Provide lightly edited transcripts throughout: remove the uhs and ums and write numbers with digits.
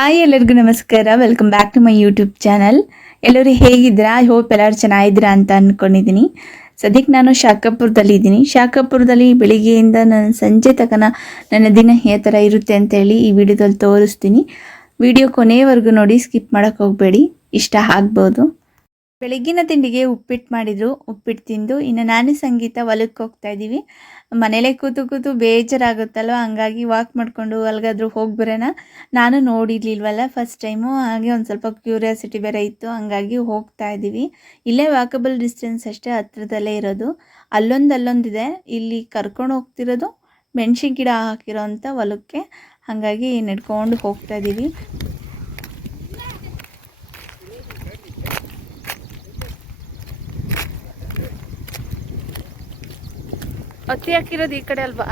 Hi ಎಲ್ಲರಿಗೂ ನಮಸ್ಕಾರ. Welcome back to my YouTube channel. ಎಲ್ಲರೂ ಹೇಗಿದ್ದೀರಾ? ಐ ಹೋಪ್ ಎಲ್ಲರೂ ಚೆನ್ನಾಗಿದ್ದೀರಾ ಅಂತ ಅಂದ್ಕೊಂಡಿದ್ದೀನಿ. ಸದ್ಯಕ್ಕೆ ನಾನು ಶಾಖಾಪುರದಲ್ಲಿದ್ದೀನಿ. ಶಾಖಾಪುರದಲ್ಲಿ ಬೆಳಿಗ್ಗೆಯಿಂದ ನಾನು ಸಂಜೆ ತನಕ ನನ್ನ ದಿನ ಯಾವ ಥರ ಇರುತ್ತೆ ಅಂತೇಳಿ ಈ ವಿಡಿಯೋದಲ್ಲಿ ತೋರಿಸ್ತೀನಿ. ವಿಡಿಯೋ ಕೊನೆಯವರೆಗೂ ನೋಡಿ, ಸ್ಕಿಪ್ ಮಾಡೋಕ್ಕೆ ಹೋಗಬೇಡಿ, ಇಷ್ಟ ಆಗ್ಬೋದು. ಬೆಳಗ್ಗಿನ ತಿಂಡಿಗೆ ಉಪ್ಪಿಟ್ಟು ಮಾಡಿದರು. ಉಪ್ಪಿಟ್ಟು ತಿಂದು ಇನ್ನು ನಾನು ಸಂಗೀತ ಹೊಲಕ್ಕೆ ಹೋಗ್ತಾ ಇದ್ದೀವಿ. ಮನೇಲೇ ಕೂತು ಬೇಜಾರಾಗುತ್ತಲ್ವ, ಹಂಗಾಗಿ ವಾಕ್ ಮಾಡಿಕೊಂಡು ಅಲ್ಗಾದ್ರೂ ಹೋಗಿ ಬರೋಣ. ನಾನು ನೋಡಿರ್ಲಿಲ್ವಲ್ಲ ಫಸ್ಟ್ ಟೈಮು, ಹಾಗೆ ಒಂದು ಸ್ವಲ್ಪ ಕ್ಯೂರಿಯಾಸಿಟಿ ಬೇರೆ ಇತ್ತು, ಹಂಗಾಗಿ ಹೋಗ್ತಾ ಇದ್ದೀವಿ. ಇಲ್ಲೇ ವಾಕಬಲ್ ಡಿಸ್ಟೆನ್ಸ್ ಅಷ್ಟೇ, ಹತ್ರದಲ್ಲೇ ಇರೋದು. ಅಲ್ಲೊಂದಿದೆ. ಇಲ್ಲಿ ಕರ್ಕೊಂಡು ಹೋಗ್ತಿರೋದು ಮೆಣಸಿನ ಗಿಡ ಹಾಕಿರೋ ಅಂಥ ಹೊಲಕ್ಕೆ, ಹಾಗಾಗಿ ನಡ್ಕೊಂಡು ಹೋಗ್ತಾ ಇದ್ದೀವಿ. ಹತ್ತಿ ಹಾಕಿರೋದು ಈ ಕಡೆ ಅಲ್ವಾ?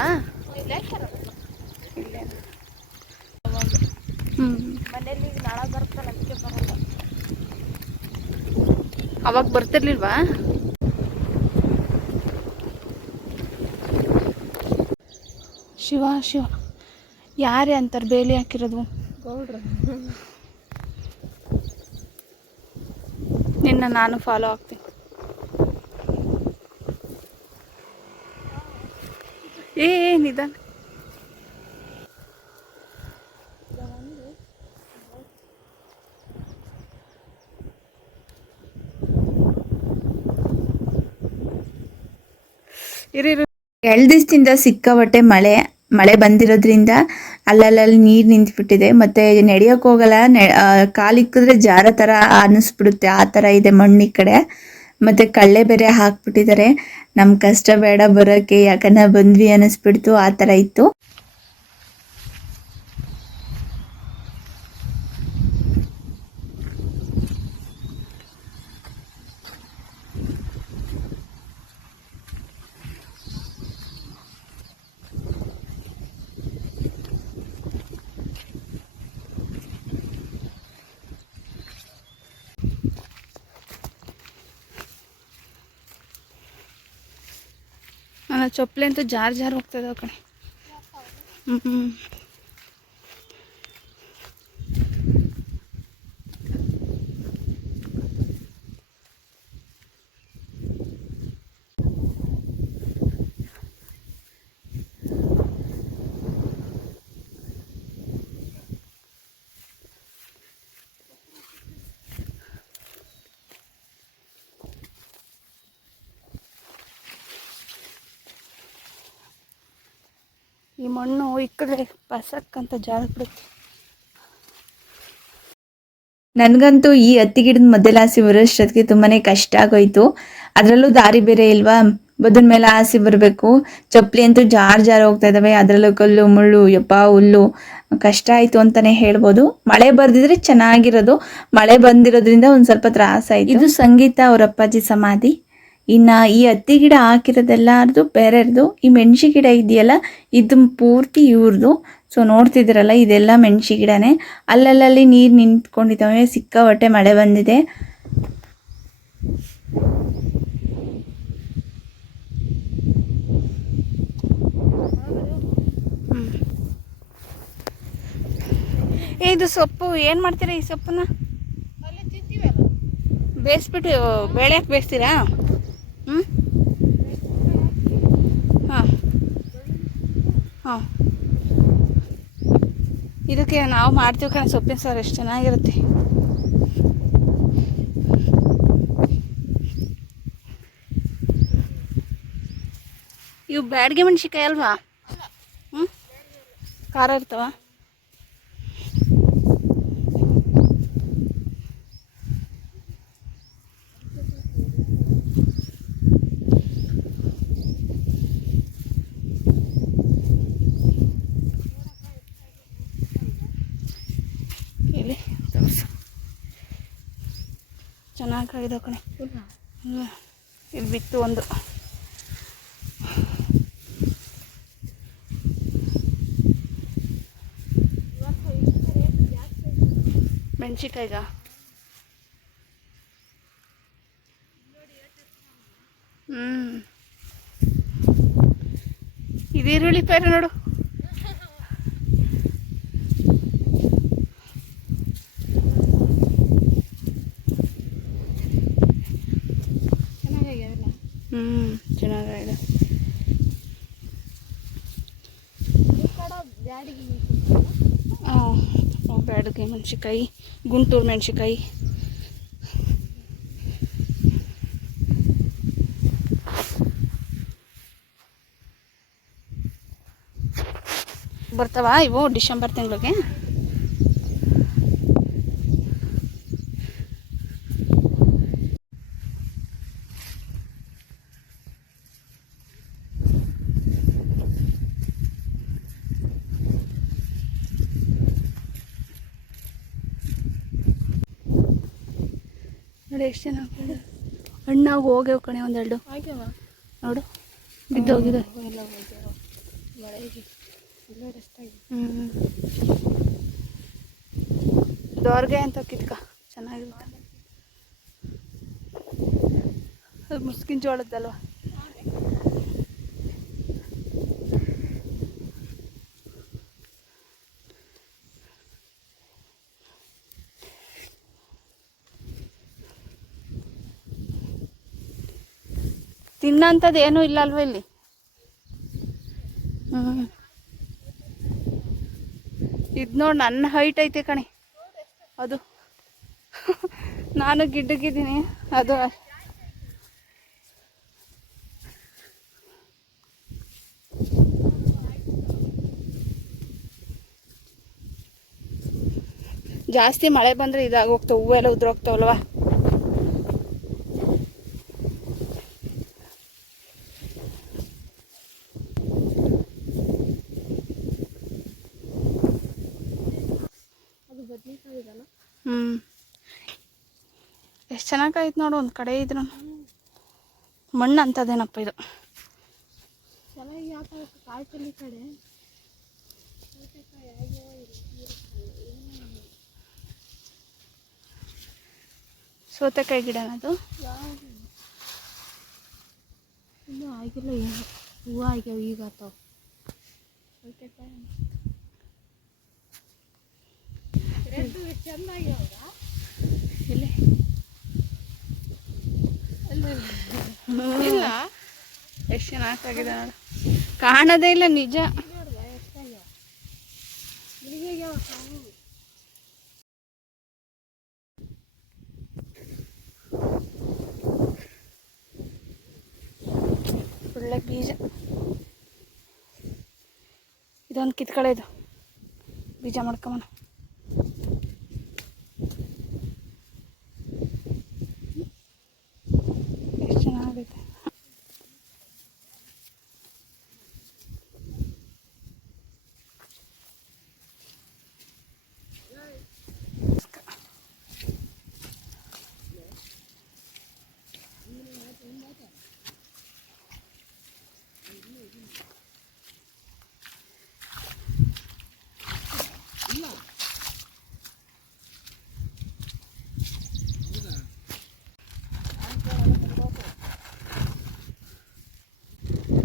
ಮನೇಲಿ ನಾಳೆ ಬರ್ತಾರೆ, ಅದಕ್ಕೆ ಬರಲ್ಲ. ಅವಾಗ ಬರ್ತಿರ್ಲಿಲ್ವಾ? ಶಿವ ಶಿವ, ಯಾರೇ ಅಂತಾರೆ ಬೇಲಿ ಹಾಕಿರೋದು? ಗೌಡ್ರು. ನಿನ್ನ ನಾನು ಫಾಲೋ ಆಗ್ತೀನಿ. ಏನಿದೆ ಎರಡು ದಿವಸದಿಂದ ಸಿಕ್ಕಾಪಟ್ಟೆ ಮಳೆ ಬಂದಿರೋದ್ರಿಂದ ಅಲ್ಲಲ್ಲಿ ನೀರು ನಿಂತ್ಬಿಟ್ಟಿದೆ. ಮತ್ತು ನಡೆಯೋಕೆ ಹೋಗಲ್ಲ, ಕಾಲಿಕ್ಕಿದ್ರೆ ಜಾರ ಥರ ಅನ್ನಿಸ್ಬಿಡುತ್ತೆ, ಆ ಥರ ಇದೆ ಮಣ್ಣು ಈ ಕಡೆ. ಮತ್ತು ಕಳ್ಳೆ ಬೇರೆ ಹಾಕ್ಬಿಟ್ಟಿದ್ದಾರೆ. ನಮ್ಮ ಕಷ್ಟ ಬೇಡ ಬರೋಕ್ಕೆ, ಯಾಕಂದ್ರೆ ಬಂದ್ವಿ ಅನ್ನಿಸ್ಬಿಡ್ತು, ಆ ಥರ ಇತ್ತು. ನನ್ನ ಚೊಪ್ಪಲೆ ಅಂತೂ ಜಾರ್ ಹೋಗ್ತದೆ ಆ ಕಡೆ. ಈ ಮಣ್ಣು ಈ ಕಡೆ ಪಸಕ್ಕಂತ ಜಾರಕ್ ಬಿಡುತ್ತೆ. ನನಗಂತೂ ಈ ಹತ್ತಿ ಗಿಡದ ಮಧ್ಯದಲ್ಲಿ ಹಾಸಿ ಬರೋಷ್ಟೊತ್ತಿಗೆ ತುಂಬಾ ಕಷ್ಟ ಆಗೋಯ್ತು. ಅದರಲ್ಲೂ ದಾರಿ ಬೇರೆ ಇಲ್ವಾ, ಬದನ ಮೇಲೆ ಹಾಸಿ ಬರಬೇಕು. ಚಪ್ಪಲಿ ಅಂತೂ ಜಾರ್ ಹೋಗ್ತಾ ಇದ್ದಾವೆ, ಅದರಲ್ಲೂ ಕಲ್ಲು ಮುಳ್ಳು, ಹುಲ್ಲು, ಕಷ್ಟ ಆಯಿತು ಅಂತಲೇ ಹೇಳ್ಬೋದು. ಮಳೆ ಬರ್ದಿದ್ರೆ ಚೆನ್ನಾಗಿರೋದು, ಮಳೆ ಬಂದಿರೋದ್ರಿಂದ ಒಂದು ಸ್ವಲ್ಪ ತ್ರಾಸಾಯಿತು. ಇದು ಸಂಗೀತ ಅವ್ರ ಅಪ್ಪಾಜಿ ಸಮಾಧಿ. ಇನ್ನು ಈ ಹತ್ತಿ ಗಿಡ ಹಾಕಿರೋದೆಲ್ಲಾರ್ದು ಬೇರೆಯವ್ರದ್ದು. ಈ ಮೆಣಸಿ ಗಿಡ ಇದೆಯಲ್ಲ, ಇದು ಪೂರ್ತಿ ಇವ್ರದ್ದು. ಸೊ ನೋಡ್ತಿದ್ದೀರಲ್ಲ, ಇದೆಲ್ಲ ಮೆಣಸಿ ಗಿಡನೇ. ಅಲ್ಲಲ್ಲಿ ನೀರು ನಿಂತ್ಕೊಂಡಿದ್ದಾವೆ, ಸಿಕ್ಕಾಪಟ್ಟೆ ಮಳೆ ಬಂದಿದೆ. ಇದು ಸೊಪ್ಪು ಏನು ಮಾಡ್ತೀರಾ? ಈ ಸೊಪ್ಪನ್ನ ಬೇಯಿಸ್ಬಿಟ್ಟು ಬೇಳೆ ಹಾಕಿ ಬೇಯಿಸ್ತೀರಾ? ಹಾಂ, ಇದಕ್ಕೆ ನಾವು ಮಾಡ್ತೀವಿ ಕಣೆ ಸೊಪ್ಪಿನ ಸಾರು, ಎಷ್ಟು ಚೆನ್ನಾಗಿರುತ್ತೆ. ಇವು ಬ್ಯಾಡ್ಗೆ ಮೆಣಸಿಕಾಯಿ ಅಲ್ವಾ? ಖಾರ ಇರ್ತಾವ. ಚೆನ್ನಾಗಿದಾವೆ ಕಣೆ. ಇಲ್ಲಿ ಬಿತ್ತು ಒಂದು. ಮೆಣಸಿಕಾಯಿಗ ಇದು ಈರುಳ್ಳಿ ಪೈರು ನೋಡು. ಬ್ಯಾಡಗಿ ಮೆಣಸಿಕಾಯಿ, ಗುಂಟೂರು ಮೆಣಸಿಕಾಯಿ. ಬರ್ತಾವ ಇವು ಡಿಸೆಂಬರ್ ತಿಂಗಳಿಗೆ. ನೋಡಿ ಎಷ್ಟು ಚೆನ್ನಾಗಿ ಹಣ್ಣಾಗ ಹೋಗ್ಯಾವ ಕಣೆ ಒಂದೆರಡು ನೋಡು ಬಿದ್ದೋಗಿದೆ. ದೋರ್ಗೆ ಅಂತ ಕಿತ್ಕ ಚೆನ್ನಾಗಿರುತ್ತೆ. ಅದು ಮುಸ್ಕಿನ ಜೋಳದ್ದಲ್ವ. ತಿನ್ನಂಥದ್ದು ಏನೂ ಇಲ್ಲ ಅಲ್ವ ಇಲ್ಲಿ. ಇದು ನೋಡಿ ನನ್ನ ಹೈಟ್ ಐತೆ ಕಣೆ ಅದು. ನಾನು ಗಿಡ್ಡಗಿದ್ದೀನಿ ಅದು. ಜಾಸ್ತಿ ಮಳೆ ಬಂದರೆ ಇದಾಗೋಗ್ತಾವೆ, ಹೂವೆಲ್ಲ ಉದ್ರೋಗ್ತಾವಲ್ವ. ಎಷ್ಟು ಚೆನ್ನಾಗಾಯ್ತು ನೋಡು. ಒಂದು ಕಡೆ ಇದ್ರು ಮಣ್ಣು ಅಂತದೇನಪ್ಪ ಇದು. ಸೌತೆಕಾಯಿ ಗಿಡನ ಅದು. ಇನ್ನೂ ಆಗಿಲ್ಲ, ಏನು ಹೂವು ಆಗ್ಯಾವ ಈಗ ಆತಾವ. ಸೌತೆಕಾಯಿ ಇಲ್ಲ, ಎಷ್ಟು ಚೆನ್ನಾಗಿದೆ ನೋಡು. ಕಾಣೋದೇ ಇಲ್ಲ ನಿಜ. ಒಳ್ಳೆ ಬೀಜ ಇದೊಂದು ಕಿತ್ಕಳೆದು ಬೀಜ ಮಾಡ್ಕೊಂಬನ. ಎಷ್ಟು ಚೆನ್ನಾಗೈತೆ.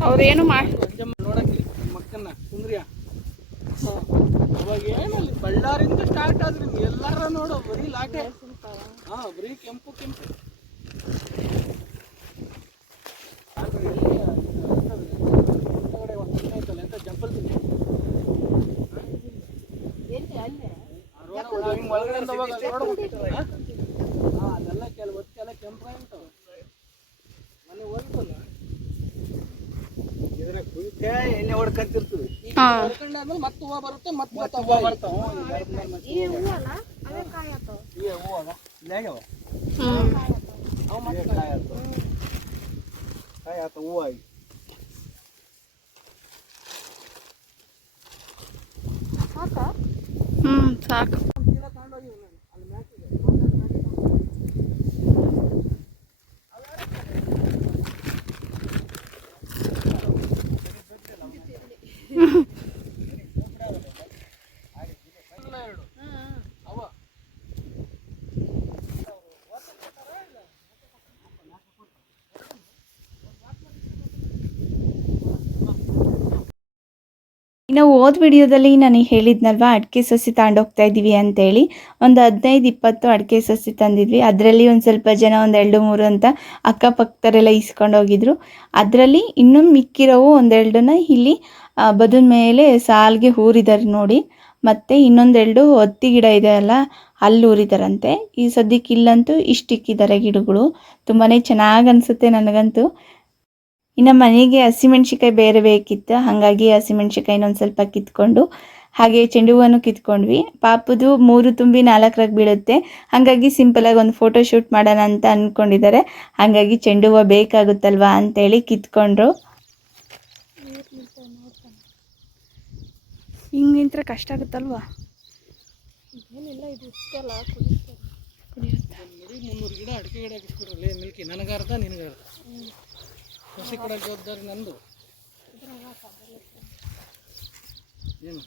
ಅವ್ರೇನು ನೋಡಕ್ಕೆ ಮಕ್ಕನ್ನ ಕುಂದ್ರಿಯ ಅವಾಗ ಏನಲ್ಲಿ ಬಳ್ಳಾರಿಂದ ಸ್ಟಾರ್ಟ್ ಆದ್ರಿ ಎಲ್ಲಾರ ನೋಡು ಬರೀ ಲಾಟೆ. ಬರೀ ಕೆಂಪು ಕೆಂಪು. ಎಂತ ಜಂಪಲ್ ಅದೆಲ್ಲ ಕೆಲವೊತ್ತೆಲ್ಲ ಕೆಂಪಾಗಿರ್ತಾವ. ಮನೆ ಹೋಗ್ತಲ್ಲ ಎಣ್ಣೆ ಹೊಡ್ಕೊಂತಿರ್ತೀವಿ. ಹೊಡ್ಕೊಂಡಾದ್ಮೇಲೆ ಮತ್ತೆ ಹೂವು ಬರುತ್ತೆ, ಮತ್ತೆ ಹೂವು ಬರ್ತಾವ. ಕಾಯಿ ಆತ ಹೂವಾಗಿ ಸಾಕು. ಇನ್ನು ಹೋದ ವಿಡಿಯೋದಲ್ಲಿ ನಾನು ಹೇಳಿದ್ನಲ್ವ ಅಡಿಕೆ ಸಸಿ ತಗೊಂಡೋಗ್ತಾ ಇದ್ದೀವಿ ಅಂತೇಳಿ. ಒಂದು 15-20 ಅಡಿಕೆ ಸಸಿ ತಂದಿದ್ವಿ. ಅದರಲ್ಲಿ ಒಂದು ಸ್ವಲ್ಪ ಜನ ಒಂದು 2-3 ಅಂತ ಅಕ್ಕಪಕ್ಕದವರೆಲ್ಲ ಇಸ್ಕೊಂಡು ಹೋಗಿದ್ರು. ಅದರಲ್ಲಿ ಇನ್ನೂ ಮಿಕ್ಕಿರೋವು ಒಂದೆರಡನ್ನ ಇಲ್ಲಿ ಬದನ ಮೇಲೆ ಸಾಲಿಗೆ ಊರಿದ್ದಾರೆ ನೋಡಿ. ಮತ್ತು ಇನ್ನೊಂದೆರಡು ಹತ್ತಿ ಗಿಡ ಇದೆ ಅಲ್ಲ ಅಲ್ಲಿ ಉರಿತಾರಂತೆ. ಈ ಸದ್ಯಕ್ಕೆ ಇಲ್ಲಂತೂ ಇಷ್ಟಿಕ್ಕಿದ್ದಾರೆ ಗಿಡಗಳು. ತುಂಬಾ ಚೆನ್ನಾಗಿ ಅನಿಸುತ್ತೆ ನನಗಂತೂ. ಇನ್ನು ಮನೆಗೆ ಹಸಿಮೆಣ್ಸಿಕಾಯಿ ಬೇರೆ ಬೇಕಿತ್ತು, ಹಾಗಾಗಿ ಹಸಿಮೆಣ್ಸಿಕಾಯಿನ ಒಂದು ಸ್ವಲ್ಪ ಕಿತ್ಕೊಂಡು ಹಾಗೆ ಚೆಂಡು ಹೂವನ್ನು ಕಿತ್ಕೊಂಡ್ವಿ. ಪಾಪದು 3 ತುಂಬಿ 4 ಬೀಳುತ್ತೆ, ಹಾಗಾಗಿ ಸಿಂಪಲಾಗಿ ಒಂದು ಫೋಟೋ ಶೂಟ್ ಮಾಡೋಣ ಅಂತ ಅಂದ್ಕೊಂಡಿದ್ದಾರೆ. ಹಾಗಾಗಿ ಚೆಂಡು ಹೂವು ಬೇಕಾಗುತ್ತಲ್ವಾ ಅಂತೇಳಿ ಕಿತ್ಕೊಂಡ್ರು. ಹಿಂಗೆ ನಿಂತ್ರೆ ಕಷ್ಟ ಆಗುತ್ತಲ್ವಾ? ಏನಿಲ್ಲ, ಇದು ಇಷ್ಟಲ್ಲ ಕುಡಿಯುತ್ತೆ. 300 ಗಿಡ ಅಡಿಕೆ ಗಿಡ ಹಾಕಿಸ್ಬಿಡ್ರಲ್ಲ ಮಿಲ್ಕಿ, ನನಗರ್ಧ ನಿನಗರ್ಧ. ಕೃಷಿ ಕೊಡೋ ಜವಾಬ್ದಾರಿ ನಂದು. ಏನು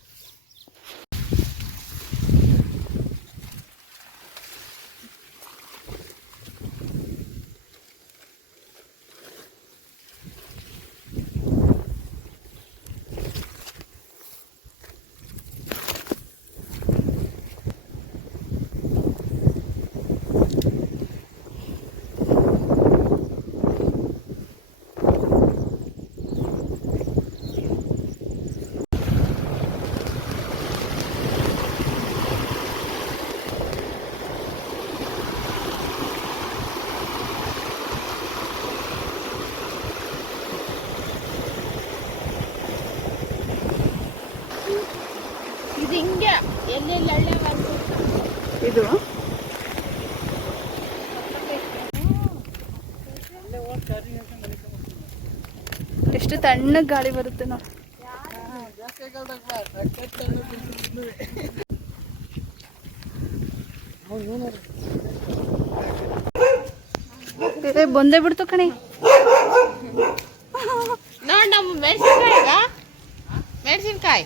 ಇದು ಹಿಂಗೆ ಎಲ್ಲೆಲ್ಲಿ ಹಳ್ಳೆ ಇದು ಎಷ್ಟು ತಣ್ಣಗೆ ಗಾಳಿ ಬರುತ್ತೆ ನೋಡಿ. ಬಂದೇ ಬಿಡ್ತು ಕಣೆ. ನೋಡಿ ನಮ್ಮ ಮೆಣಸಿನ್ಕಾಯಿ ಮೆಣಸಿನ್ಕಾಯಿ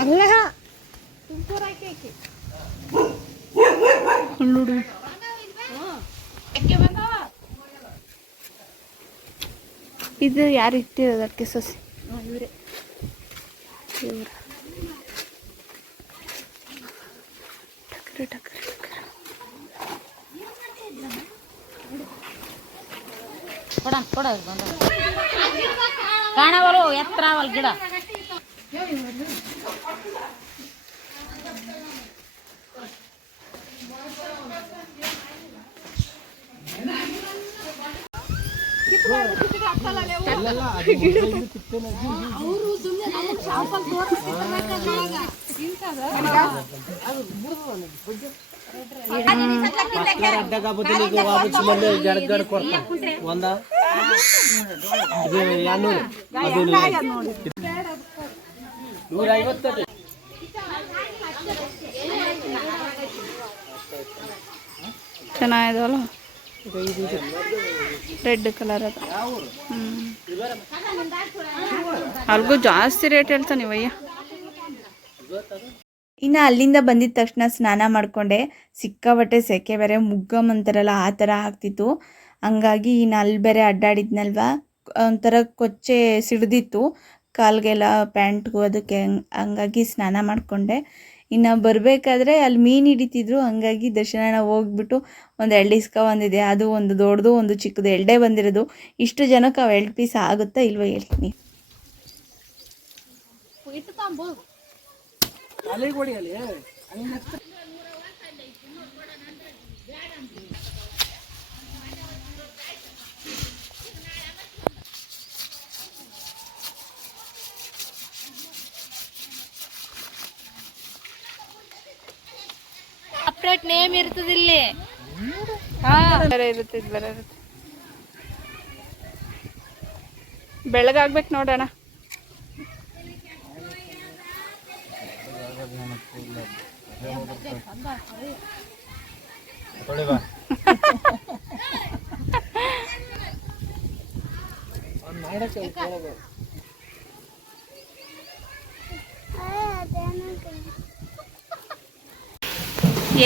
ಅಲ್ಲ ತುಮಕೂರು ಹಾಕಿ ಇದು ಯಾರು ಇಟ್ಟಿರೋದಕ್ಕೆ ಸೊಸೆ? ಇವರೇ ಇವ್ರ ಟಕ್ರಿ ಟಕ್ರಿ ಟಕ್ರಿ. ಕೊಡ ಕಾಣವಲು ಎತ್ತರ ಅವಲ್ ಗಿಡ. ಚೆನ್ನಾಗಿದಲ್ಲ, ರೆಡ್ ಕಲರ್ ಅದು. ಅಲ್ಗೂ ಜಾಸ್ತಿ ರೇಟ್ ಹೇಳ್ತಾನೆ ಇವಯ್ಯ. ಇನ್ನು ಅಲ್ಲಿಂದ ಬಂದಿದ ತಕ್ಷಣ ಸ್ನಾನ ಮಾಡಿಕೊಂಡೆ. ಸಿಕ್ಕಾಬಟ್ಟೆ ಸೆಕೆ ಬೇರೆ, ಮುಗ್ಗಮ್ಮಂತಾರಲ್ಲ ಆ ಥರ ಆಗ್ತಿತ್ತು. ಹಂಗಾಗಿ ಇನ್ನು ಅಲ್ಲಿ ಬೇರೆ ಅಡ್ಡಾಡಿದ್ನಲ್ವ, ಒಂಥರ ಕೊಚ್ಚೆ ಸಿಡ್ದಿತ್ತು ಕಾಲ್ಗೆಲ್ಲ, ಪ್ಯಾಂಟ್ಗೂ ಅದಕ್ಕೆ. ಹಂಗಾಗಿ ಸ್ನಾನ ಮಾಡಿಕೊಂಡೆ. ಇನ್ನು ಬರಬೇಕಾದ್ರೆ ಅಲ್ಲಿ ಮೀನು ಹಿಡಿತಿದ್ರು, ಹಂಗಾಗಿ ದರ್ಶನ ಹೋಗ್ಬಿಟ್ಟು ಒಂದು 2 ಇಸ್ಕೊಂಬಂದಿದೆ. ಅದು ಒಂದು ದೊಡ್ಡದು ಒಂದು ಚಿಕ್ಕದು, 2 ಬಂದಿರೋದು. ಇಷ್ಟು ಜನಕ್ಕೆ ಅವು 2 ಪೀಸ್ ಆಗುತ್ತಾ ಇಲ್ವ ಹೇಳ್ತೀನಿ. ಸಪ್ರೇಟ್ ನೇಮ್ ಇರ್ತದೆ ಇಲ್ಲಿ. ಬೇರೆ ಇರುತ್ತೆ, ಇದು ಬೇರೆ ಇರುತ್ತೆ. ಬೆಳಗಾಗ್ಬೇಕು ನೋಡೋಣ.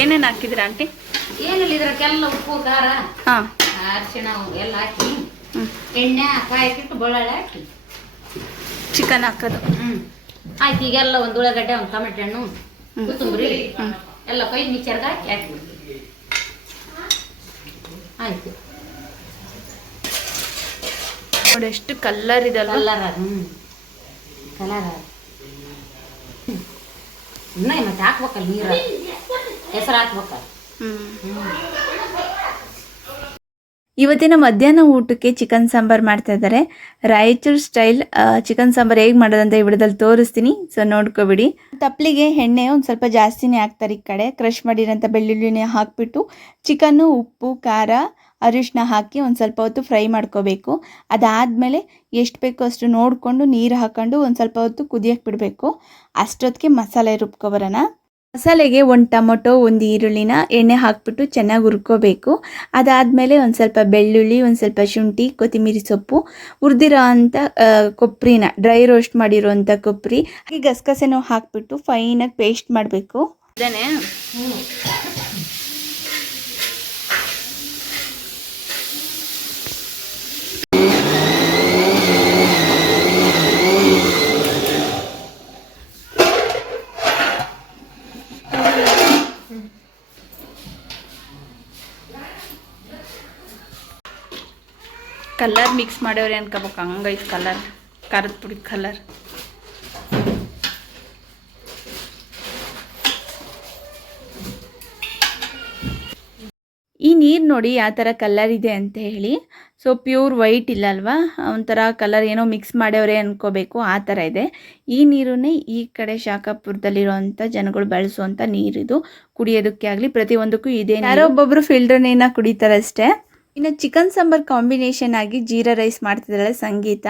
ಏನೇನು ಹಾಕಿದ್ರ ಆಂಟಿ? ಏನಿಲ್ಲ, ಇದ್ರಕ್ಕೆಲ್ಲ ಉಪ್ಪು ಖಾರ ಹಾಂ, ಅರಿಶಿಣ ಎಲ್ಲ ಹಾಕಿ ಎಣ್ಣೆ ಕಾಯಕ್ಕಿಟ್ಟು ಬೆಳ್ಳುಳ್ಳಿ ಹಾಕಿ ಚಿಕನ್ ಹಾಕೋದು. ಆಯ್ತು. ಈಗೆಲ್ಲ ಒಂದು ಉಳ್ಳಾಗಡ್ಡೆ, ಒಂದು ಟೊಮೆಟೊ ಹಣ್ಣು, ಕೊತ್ತಂಬರಿ ಎಲ್ಲ ಕೊಯ್ದು ಮಿಕ್ಸರ್ಗೆ ಹಾಕಿ ಆಯ್ತು. ನೋಡಿ ಎಷ್ಟು ಕಲರ್ ಇದಲ್ಲ. ಕಲರ್ ಕಲರ್ ಇನ್ನ ಮತ್ತೆ ಹಾಕ್ಬೇಕಲ್ಲ ನೀರು ಹೆಸರು ಹಾಕ್ಬೇಕಲ್ಲ. ಇವತ್ತಿನ ಮಧ್ಯಾಹ್ನ ಊಟಕ್ಕೆ ಚಿಕನ್ ಸಾಂಬಾರ್ ಮಾಡ್ತಾ ಇದ್ದಾರೆ. ರಾಯಚೂರು ಸ್ಟೈಲ್ ಚಿಕನ್ ಸಾಂಬಾರ್ ಹೇಗೆ ಮಾಡೋದಂತ ಈ ವಿಡಿಯೋದಲ್ಲಿ ತೋರಿಸ್ತೀನಿ, ಸೊ ನೋಡ್ಕೊಬಿಡಿ. ತಪ್ಪಲಿಗೆ ಎಣ್ಣೆ ಒಂದು ಸ್ವಲ್ಪ ಜಾಸ್ತಿನೇ ಹಾಕ್ತಾರೆ. ಈ ಕಡೆ ಕ್ರಷ್ ಮಾಡಿರೋಂಥ ಬೆಳ್ಳುಳ್ಳಿನೇ ಹಾಕಿಬಿಟ್ಟು ಚಿಕನ್ನು, ಉಪ್ಪು, ಖಾರ, ಅರಿಶಿನ ಹಾಕಿ ಒಂದು ಸ್ವಲ್ಪ ಹೊತ್ತು ಫ್ರೈ ಮಾಡ್ಕೋಬೇಕು. ಅದಾದಮೇಲೆ ಎಷ್ಟು ಬೇಕೋ ಅಷ್ಟು ನೋಡಿಕೊಂಡು ನೀರು ಹಾಕ್ಕೊಂಡು ಒಂದು ಸ್ವಲ್ಪ ಹೊತ್ತು ಕುದಿಯೋಕ್ಕೆ ಬಿಡಬೇಕು. ಅಷ್ಟೊತ್ತಿಗೆ ಮಸಾಲೆ ರುಬ್ಕೊಬರೋಣ. ಮಸಾಲೆಗೆ ಒಂದು ಟೊಮೊಟೊ, ಒಂದು ಈರುಳ್ಳಿನ ಎಣ್ಣೆ ಹಾಕಿಬಿಟ್ಟು ಚೆನ್ನಾಗಿ ಹುರ್ಕೋಬೇಕು. ಅದಾದಮೇಲೆ ಒಂದು ಸ್ವಲ್ಪ ಬೆಳ್ಳುಳ್ಳಿ, ಒಂದು ಸ್ವಲ್ಪ ಶುಂಠಿ, ಕೊತ್ತಂಬರಿ ಸೊಪ್ಪು, ಹುರಿದಿರೋ ಅಂಥ ಕೊಬ್ಬರಿನ ಡ್ರೈ ರೋಸ್ಟ್ ಮಾಡಿರೋಂಥ ಕೊಬ್ಬರಿ ಹಾಗೆ ಗಸಗಸೆನೂ ಹಾಕಿಬಿಟ್ಟು ಫೈನಾಗಿ ಪೇಸ್ಟ್ ಮಾಡಬೇಕು. ಇದಾನೆ ಕಲರ್ ಮಿಕ್ಸ್ ಮಾಡ್ಯವ್ರೆ ಅನ್ಕೋಬೇಕು, ಹಂಗೈತೆ ಕಲರ್, ಖಾರದ ಪುಡಿ ಕಲರ್. ಈ ನೀರು ನೋಡಿ ಯಾವ ಥರ ಕಲರ್ ಇದೆ ಅಂತ ಹೇಳಿ. ಸೊ ಪ್ಯೂರ್ ವೈಟ್ ಇಲ್ಲ ಅಲ್ವಾ, ಒಂಥರ ಕಲರ್ ಏನೋ ಮಿಕ್ಸ್ ಮಾಡ್ಯವ್ರೆ ಅನ್ಕೋಬೇಕು, ಆ ಥರ ಇದೆ. ಈ ನೀರನ್ನೇ ಈ ಕಡೆ ಶಾಖಾಪುರದಲ್ಲಿರೋವಂಥ ಜನಗಳು ಬಳಸುವಂಥ ನೀರಿದು. ಕುಡಿಯೋದಕ್ಕೆ ಆಗಲಿ ಪ್ರತಿಯೊಂದಕ್ಕೂ ಇದೆ. ಯಾರೋ ಒಬ್ಬೊಬ್ಬರು ಫಿಲ್ಟರ್ ನೀರನ್ನ ಕುಡಿತಾರೆ ಅಷ್ಟೇ. ಇನ್ನು ಚಿಕನ್ ಸಾಂಬಾರ್ ಕಾಂಬಿನೇಷನ್ ಆಗಿ ಜೀರಾ ರೈಸ್ ಮಾಡ್ತಿದ್ದಾಳೆ ಸಂಗೀತ.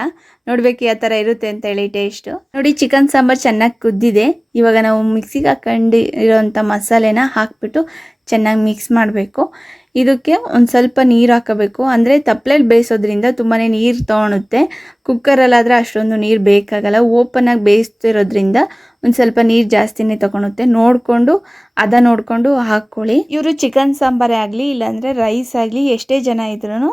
ನೋಡ್ಬೇಕು ಯಾವ ಥರ ಇರುತ್ತೆ ಅಂತ ಹೇಳಿ ಟೇಸ್ಟು. ನೋಡಿ ಚಿಕನ್ ಸಾಂಬಾರ್ ಚೆನ್ನಾಗಿ ಕುದ್ದಿದೆ. ಇವಾಗ ನಾವು ಮಿಕ್ಸಿಗೆ ಹಾಕೊಂಡಿರೋಂಥ ಮಸಾಲೆನ ಹಾಕ್ಬಿಟ್ಟು ಚೆನ್ನಾಗಿ ಮಿಕ್ಸ್ ಮಾಡಬೇಕು. ಇದಕ್ಕೆ ಒಂದು ಸ್ವಲ್ಪ ನೀರು ಹಾಕಬೇಕು. ಅಂದರೆ ತಪ್ಪಲೆಯಲ್ಲಿ ಬೇಯಿಸೋದ್ರಿಂದ ತುಂಬಾ ನೀರು ತೊಗೊಳುತ್ತೆ. ಕುಕ್ಕರಲ್ಲಾದರೆ ಅಷ್ಟೊಂದು ನೀರು ಬೇಕಾಗಲ್ಲ. ಓಪನಾಗಿ ಬೇಯಿಸ್ತಿರೋದ್ರಿಂದ ಒಂದು ಸ್ವಲ್ಪ ನೀರು ಜಾಸ್ತಿನೇ ತೊಗೊಳುತ್ತೆ. ನೋಡಿಕೊಂಡು ಹಾಕ್ಕೊಳ್ಳಿ. ಇವರು ಚಿಕನ್ ಸಾಂಬಾರೇ ಆಗಲಿ ಇಲ್ಲಾಂದರೆ ರೈಸ್ ಆಗಲಿ ಎಷ್ಟೇ ಜನ ಇದ್ರೂ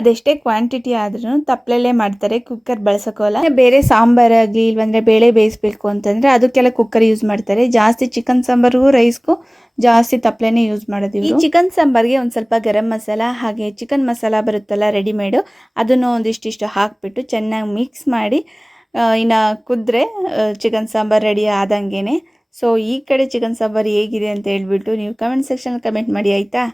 ಅದೆಷ್ಟೇ ಕ್ವಾಂಟಿಟಿ ಆದ್ರೂ ತಪ್ಪಲೆಲ್ಲೇ ಮಾಡ್ತಾರೆ, ಕುಕ್ಕರ್ ಬಳಸೋಕ್ಕಲ್ಲ. ಬೇರೆ ಸಾಂಬಾರಾಗಲಿ ಇಲ್ಲಾಂದರೆ ಬೇಳೆ ಬೇಯಿಸಬೇಕು ಅಂತಂದರೆ ಅದಕ್ಕೆಲ್ಲ ಕುಕ್ಕರ್ ಯೂಸ್ ಮಾಡ್ತಾರೆ. ಜಾಸ್ತಿ ಚಿಕನ್ ಸಾಂಬಾರಿಗೂ ರೈಸ್ಗೂ ಜಾಸ್ತಿ ತಪ್ಪಲೆನೇ ಯೂಸ್ ಮಾಡೋದು. ಈ ಚಿಕನ್ ಸಾಂಬಾರ್ಗೆ ಒಂದು ಸ್ವಲ್ಪ ಗರಂ ಮಸಾಲ ಹಾಗೆ ಚಿಕನ್ ಮಸಾಲ ಬರುತ್ತಲ್ಲ ರೆಡಿಮೇಡು, ಅದನ್ನು ಒಂದಿಷ್ಟಿಷ್ಟು ಹಾಕಿಬಿಟ್ಟು ಚೆನ್ನಾಗಿ ಮಿಕ್ಸ್ ಮಾಡಿ ಇನ್ನು ಕುದ್ರೆ ಚಿಕನ್ ಸಾಂಬಾರು ರೆಡಿ ಆದಂಗೆ. ಸೊ ಈ ಕಡೆ ಚಿಕನ್ ಸಾಂಬಾರು ಹೇಗಿದೆ ಅಂತ ಹೇಳ್ಬಿಟ್ಟು ನೀವು ಕಮೆಂಟ್ ಸೆಕ್ಷನಲ್ಲಿ ಕಮೆಂಟ್ ಮಾಡಿ, ಆಯಿತಾ?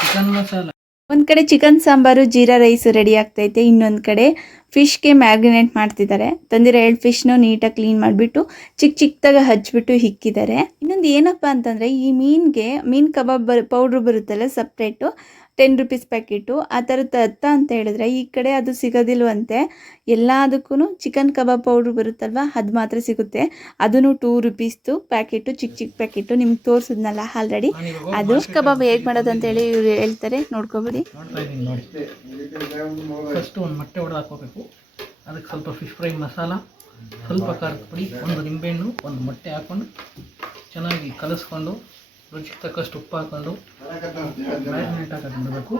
ಚಿಕನ್ ಮಸಾಲ ಒಂದು ಕಡೆ chicken sambar jeera rice ready ಆಗ್ತೈತೆ. ಇನ್ನೊಂದು ಕಡೆ ಫಿಶ್ಗೆ ಮ್ಯಾರಿನೇಟ್ ಮಾಡ್ತಿದ್ದಾರೆ. ತಂದಿರೋ 2 ಫಿಶ್ನು ನೀಟಾಗಿ ಕ್ಲೀನ್ ಮಾಡಿಬಿಟ್ಟು ಚಿಕ್ಕದಾಗಿ ಹಚ್ಬಿಟ್ಟು ಇಕ್ಕಿದ್ದಾರೆ. ಇನ್ನೊಂದು ಏನಪ್ಪ ಅಂತಂದರೆ ಈ ಮೀನು ಕಬಾಬ್ ಪೌಡ್ರ್ ಬರುತ್ತಲ್ಲ ಸಪ್ರೇಟು, 10 ರೂಪೀಸ್ ಪ್ಯಾಕೆಟು. ಆ ಥರದ್ದು ಅತ್ತ ಅಂತ ಹೇಳಿದ್ರೆ ಈ ಕಡೆ ಅದು ಸಿಗೋದಿಲ್ವಂತೆ. ಎಲ್ಲದಕ್ಕೂ ಚಿಕನ್ ಕಬಾಬ್ ಪೌಡ್ರ್ ಬರುತ್ತಲ್ವ ಅದು ಮಾತ್ರ ಸಿಗುತ್ತೆ. ಅದನ್ನು 2 ರೂಪೀಸ್ದು ಪ್ಯಾಕೆಟು, ಚಿಕ್ಕ ಪ್ಯಾಕೆಟು ನಿಮ್ಗೆ ತೋರಿಸಿದ್ನಲ್ಲ ಆಲ್ರೆಡಿ. ಅದು ಕಬಾಬ್ ಹೇಗೆ ಮಾಡೋದು ಅಂತೇಳಿ ಇವ್ರು ಹೇಳ್ತಾರೆ, ನೋಡ್ಕೊಬಿಡಿ. ನೋಡಿ, ಫಸ್ಟು ಒಂದು ಮೊಟ್ಟೆ ಹೊಡೆದು ಹಾಕೋಬೇಕು. ಅದಕ್ಕೆ ಸ್ವಲ್ಪ ಫಿಶ್ ಫ್ರೈ ಮಸಾಲ, ಸ್ವಲ್ಪ ಖಾರದ ಪುಡಿ, ಒಂದು ನಿಂಬೆಹಣ್ಣು, ಒಂದು ಮೊಟ್ಟೆ ಹಾಕ್ಕೊಂಡು ಚೆನ್ನಾಗಿ ಕಲಿಸ್ಕೊಂಡು ರುಚಿಗೆ ತಕ್ಕಷ್ಟು ಉಪ್ಪು ಹಾಕ್ಕೊಂಡು ಮ್ಯಾರಿನೇಟ್ ಹಾಕಿ ಬಿಡಬೇಕು.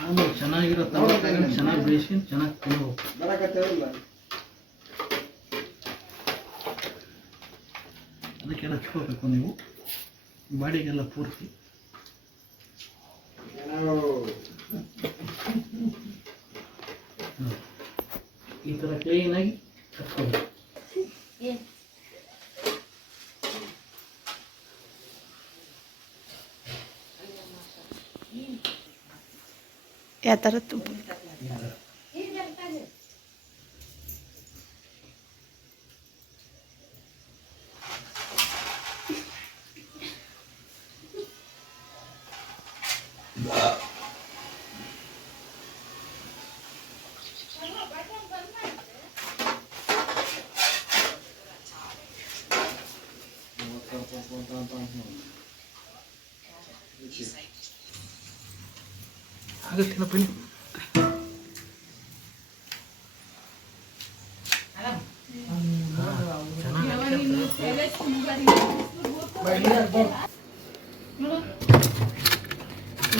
ಆಮೇಲೆ ಚೆನ್ನಾಗಿರೋ ತಗೊಂಡು ಚೆನ್ನಾಗಿ ಬೇಯಿಸಿ ಚೆನ್ನಾಗಿ ತಿನ್ಬೇಕು. ಅದಕ್ಕೆಲ್ಲ ಹಚ್ಕೋಬೇಕು ನೀವು ಬಾಡಿಗೆಲ್ಲ ಪೂರ್ತಿ. ಈ ಥರ ಕ್ಲೀನಾಗಿ ಹಚ್ಕೋಬೇಕು. ಯಾವ ಥರ ತುಪ್ಪ ಆಗುತ್ತೇನೋ ಪೀಳಿ.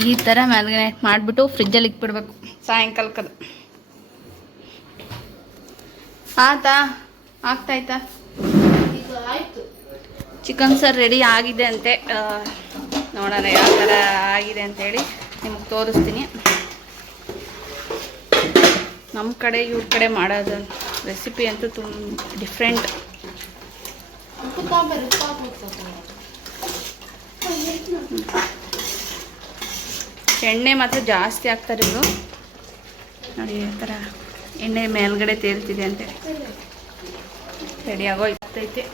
ಈ ಥರ ಮ್ಯಾರಿನೇಟ್ ಮಾಡಿಬಿಟ್ಟು ಫ್ರಿಜ್ಜಲ್ಲಿ ಇಟ್ಬಿಡ್ಬೇಕು ಸಾಯಂಕಾಲಕ್ಕದು. ಆಗ್ತಾಯ್ತಾ? ಚಿಕನ್ ಸಾರು ರೆಡಿ ಆಗಿದೆ ಅಂತೆ. ನೋಡೋಣ ಯಾವ ಥರ ಆಗಿದೆ ಅಂತೇಳಿ ನಿಮಗೆ ತೋರಿಸ್ತೀನಿ. ನಮ್ಮ ಕಡೆ ಇವ್ರ ಕಡೆ ಮಾಡೋದು ರೆಸಿಪಿ ಅಂತೂ ತುಂಬ ಡಿಫ್ರೆಂಟ್. ಎಣ್ಣೆ ಮಾತ್ರ ಜಾಸ್ತಿ ಹಾಕ್ತಾರೆ ಇವರು. ನೋಡಿ ಈ ಥರ ಎಣ್ಣೆ ಮೇಲ್ಗಡೆ ತೇಲ್ತಿದೆ ಅಂತೇಳಿ ರೆಡಿಯಾಗೋ ಇರ್ತೈತೆ.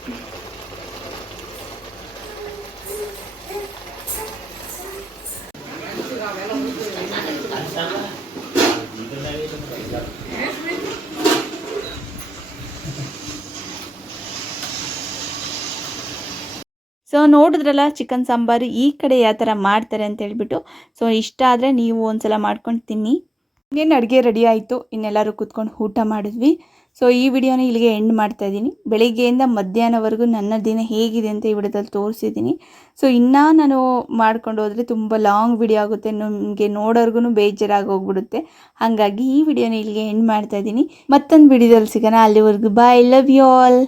ಸೊ ನೋಡಿದ್ರಲ್ಲ ಚಿಕನ್ ಸಾಂಬಾರು ಈ ಕಡೆ ಯಾವ ಥರ ಮಾಡ್ತಾರೆ ಅಂತ ಹೇಳ್ಬಿಟ್ಟು. ಸೊ ಇಷ್ಟ ಆದರೆ ನೀವು ಒಂದ್ಸಲ ಮಾಡ್ಕೊಂಡು ತಿನ್ನಿ. ಇನ್ನೇನು ಅಡುಗೆ ರೆಡಿ ಆಯಿತು, ಇನ್ನೆಲ್ಲರೂ ಕೂತ್ಕೊಂಡು ಊಟ ಮಾಡಿದ್ವಿ. ಸೊ ಈ ವಿಡಿಯೋನ ಇಲ್ಲಿಗೆ ಎಂಡ್ ಮಾಡ್ತಾ ಇದ್ದೀನಿ. ಬೆಳಿಗ್ಗೆಯಿಂದ ಮಧ್ಯಾಹ್ನವರೆಗೂ ನನ್ನ ದಿನ ಹೇಗಿದೆ ಅಂತ ಈ ವಿಡಿಯೋದಲ್ಲಿ ತೋರಿಸಿದ್ದೀನಿ. ಸೊ ಇನ್ನೂ ನಾನು ಮಾಡ್ಕೊಂಡು ಹೋದರೆ ತುಂಬ ಲಾಂಗ್ ವಿಡಿಯೋ ಆಗುತ್ತೆ, ನಿಮಗೆ ನೋಡೋರ್ಗು ಬೇಜಾರಾಗಿ ಹೋಗ್ಬಿಡುತ್ತೆ. ಹಾಗಾಗಿ ಈ ವಿಡಿಯೋನ ಇಲ್ಲಿಗೆ ಎಂಡ್ ಮಾಡ್ತಾ ಇದ್ದೀನಿ. ಮತ್ತೊಂದು ವಿಡಿಯೋದಲ್ಲಿ ಸಿಗೋಣ. ಅಲ್ಲಿವರೆಗೂ ಬಾಯ್, ಲವ್ ಯು ಆಲ್.